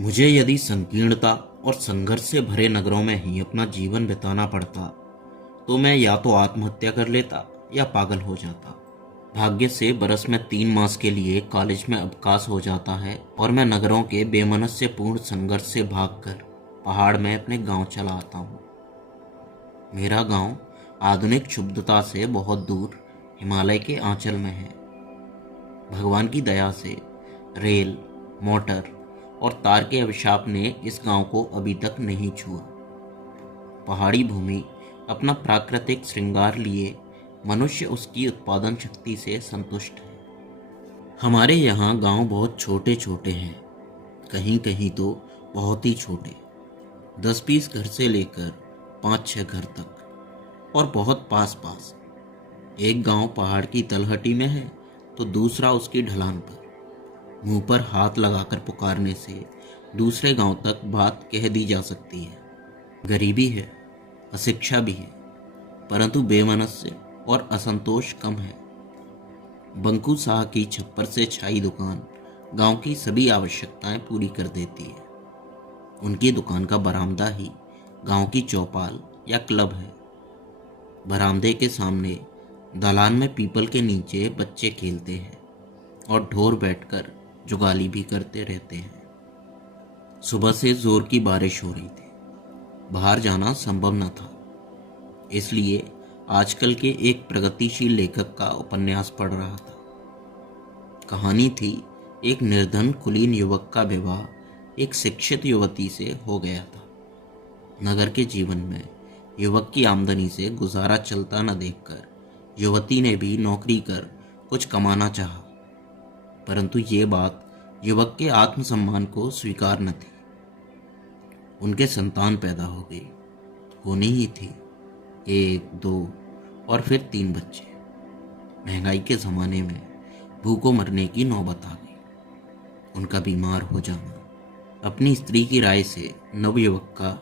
मुझे यदि संकीर्णता और संघर्ष से भरे नगरों में ही अपना जीवन बिताना पड़ता तो मैं या तो आत्महत्या कर लेता या पागल हो जाता। भाग्य से बरस में 3 मास के लिए कॉलेज में अवकाश हो जाता है और मैं नगरों के बेमनस्यपूर्ण संघर्ष से भागकर पहाड़ में अपने गांव चला आता हूँ। मेरा गांव आधुनिक क्षुब्धता से बहुत दूर हिमालय के आंचल में है। भगवान की दया से रेल, मोटर और तार के अभिशाप ने इस गांव को अभी तक नहीं छुआ। पहाड़ी भूमि अपना प्राकृतिक श्रृंगार लिए मनुष्य उसकी उत्पादन शक्ति से संतुष्ट है। हमारे यहाँ गांव बहुत छोटे छोटे हैं, कहीं कहीं तो बहुत ही छोटे, 10-20 घर से लेकर 5-6 घर तक, और बहुत पास पास। एक गांव पहाड़ की तलहटी में है तो दूसरा उसकी ढलान पर। मुंह पर हाथ लगाकर पुकारने से दूसरे गांव तक बात कह दी जा सकती है। गरीबी है, अशिक्षा भी है, परंतु बेमनस्य और असंतोष कम है। बंकू शाह की छप्पर से छाई दुकान गांव की सभी आवश्यकताएं पूरी कर देती है। उनकी दुकान का बरामदा ही गांव की चौपाल या क्लब है। बरामदे के सामने दालान में पीपल के नीचे बच्चे खेलते हैं और ढोर बैठकर जुगाली भी करते रहते हैं। सुबह से जोर की बारिश हो रही थी, बाहर जाना संभव न था, इसलिए आजकल के एक प्रगतिशील लेखक का उपन्यास पढ़ रहा था। कहानी थी एक निर्धन कुलीन युवक का विवाह एक शिक्षित युवती से हो गया था। नगर के जीवन में युवक की आमदनी से गुजारा चलता न देखकर युवती ने भी नौकरी कर कुछ कमाना चाहा, परंतु ये बात युवक के आत्मसम्मान को स्वीकार न थी। उनके संतान पैदा हो गई, होनी ही थी, 1, 2 और फिर 3 बच्चे। महंगाई के ज़माने में भूखों मरने की नौबत आ गई। उनका बीमार हो जाना, अपनी स्त्री की राय से नवयुवक का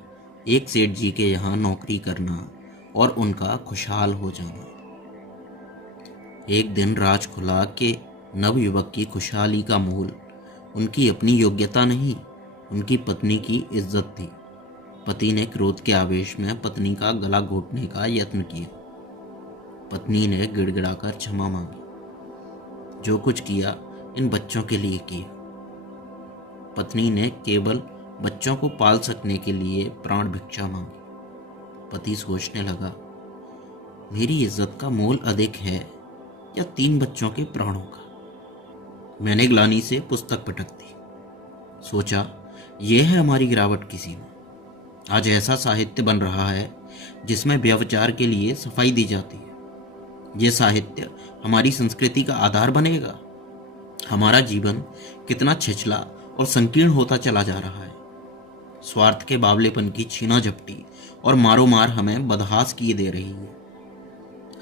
एक सेठ जी के यहाँ नौकरी करना और उनका खुशहाल हो जाना। एक दिन राज खुला कि नवयुवक की खुशहाली का मूल उनकी अपनी योग्यता नहीं, उनकी पत्नी की इज्जत थी। पति ने क्रोध के आवेश में पत्नी का गला घोटने का यत्न किया। पत्नी ने गिड़गिड़ाकर क्षमा मांगी। जो कुछ किया इन बच्चों के लिए किया। पत्नी ने केवल बच्चों को पाल सकने के लिए प्राण भिक्षा मांगी। पति सोचने लगा, मेरी इज्जत का मोल अधिक है या 3 बच्चों के प्राणों का। मैंने ग्लानि से पुस्तक पटक दी। सोचा, यह है हमारी गिरावट की सीमा। आज ऐसा साहित्य बन रहा है जिसमें व्यभिचार के लिए सफाई दी जाती है। यह साहित्य हमारी संस्कृति का आधार बनेगा। हमारा जीवन कितना छिछला और संकीर्ण होता चला जा रहा है। स्वार्थ के बावलेपन की छीना झपटी और मारो मार हमें बदहास किए दे रही है।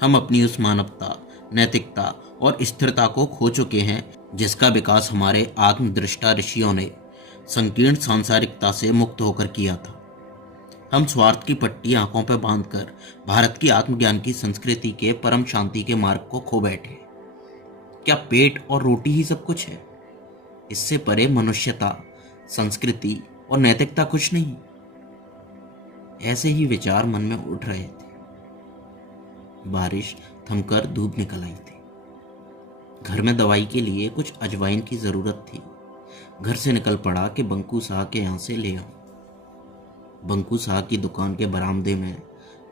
हम अपनी उस मानवता, नैतिकता और स्थिरता को खो चुके हैं जिसका विकास हमारे आत्मदृष्टा ऋषियों ने संकीर्ण सांसारिकता से मुक्त होकर किया था। हम स्वार्थ की पट्टी आंखों पर बांधकर भारत की आत्मज्ञान की संस्कृति के परम शांति के मार्ग को खो बैठे। क्या पेट और रोटी ही सब कुछ है? इससे परे मनुष्यता, संस्कृति और नैतिकता कुछ नहीं। ऐसे ही विचार मन में उठ रहे थे। बारिश थमकर धूप निकल आई थी। घर में दवाई के लिए कुछ अजवाइन की जरूरत थी। घर से निकल पड़ा कि बंकू शाह के यहाँ से ले आऊं। बंकू शाह की दुकान के बरामदे में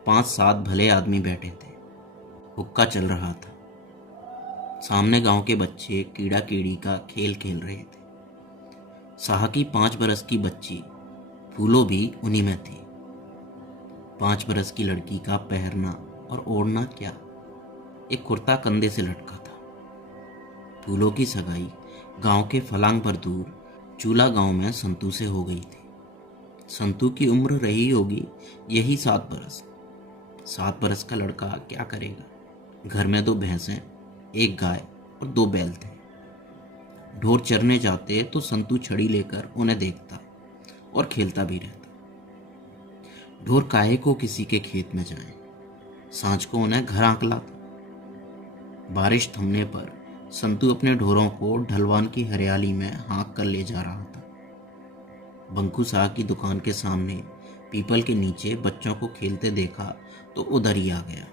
5-7 भले आदमी बैठे थे। हुक्का चल रहा था। सामने गांव के बच्चे कीड़ा कीड़ी का खेल खेल रहे थे। शाह की 5 बरस की बच्ची फूलो भी उन्हीं में थी। 5 बरस की लड़की का पहनना और ओढ़ना क्या, एक कुर्ता कंधे से लटका था। फूलों की सगाई गांव के फलांग पर दूर चूला गांव में संतू से हो गई थी। संतू की उम्र रही होगी यही 7 बरस। 7 बरस का लड़का क्या करेगा? घर में 2 भैंसें, 1 गाय और 2 बैल थे। ढोर चरने जाते तो संतू छड़ी लेकर उन्हें देखता और खेलता भी रहता। ढोर काहे को किसी के खेत में जाए, सांझ को उन्हें घर आंक लाता। बारिश थमने पर संतू अपने ढोरों को ढलवान की हरियाली में हाँक कर ले जा रहा था। बंकू साह की दुकान के सामने पीपल के नीचे बच्चों को खेलते देखा तो उधर ही आ गया।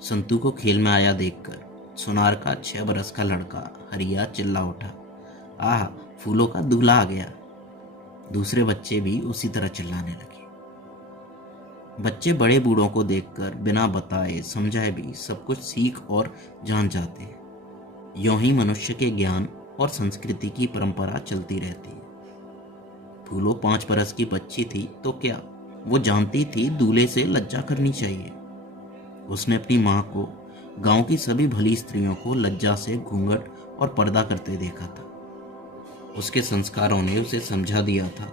संतू को खेल में आया देखकर सुनार का 6 बरस का लड़का हरिया चिल्ला उठा, आह, फूलों का दूल्हा आ गया। दूसरे बच्चे भी उसी तरह चिल्लाने लगे। बच्चे बड़े बूढ़ों को देखकर बिना बताए समझाए भी सब कुछ सीख और जान जाते हैं। यूं ही मनुष्य के ज्ञान और संस्कृति की परंपरा चलती रहती है। फूलो 5 बरस की बच्ची थी तो क्या, वो जानती थी दूल्हे से लज्जा करनी चाहिए। उसने अपनी माँ को, गांव की सभी भली स्त्रियों को लज्जा से घूंघट और पर्दा करते देखा था। उसके संस्कारों ने उसे समझा दिया था,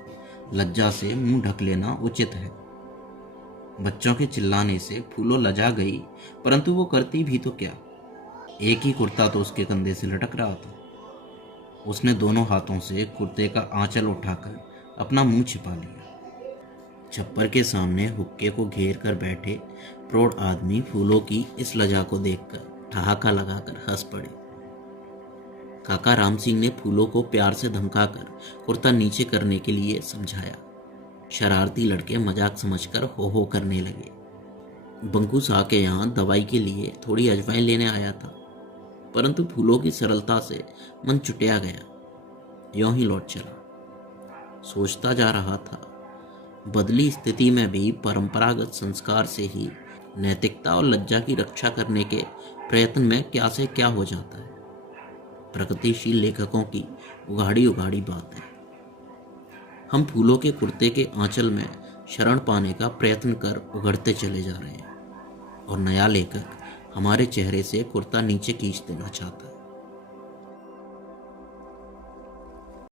लज्जा से मुंह ढक लेना उचित है। बच्चों के चिल्लाने से फूलो लजा गई, परंतु वो करती भी तो क्या, एक ही कुर्ता तो उसके कंधे से लटक रहा था। उसने दोनों हाथों से कुर्ते का आंचल उठाकर अपना मुंह छिपा लिया। छप्पर के सामने हुक्के को घेर कर बैठे प्रौढ़ आदमी फूलों की इस लजा को देखकर ठहाका लगाकर हंस पड़े। काका राम सिंह ने फूलों को प्यार से धमकाकर कुर्ता नीचे करने के लिए समझाया। शरारती लड़के मजाक समझकर हो हो करने लगे। बंकू साह के यहाँ दवाई के लिए थोड़ी अजवाइन लेने आया था, परंतु फूलों की सरलता से मन चुटिया गया, यूं ही लौट चला। सोचता जा रहा था, बदली स्थिति में भी परंपरागत संस्कार से ही नैतिकता और लज्जा की रक्षा करने के प्रयत्न में क्या से क्या हो जाता है। प्रगतिशील लेखकों की उगाड़ी उगाड़ी बात है। हम फूलों के कुर्ते के आंचल में शरण पाने का प्रयत्न कर उघड़ते चले जा रहे हैं और नया लेखक हमारे चेहरे से कुर्ता नीचे खींच देना चाहता है।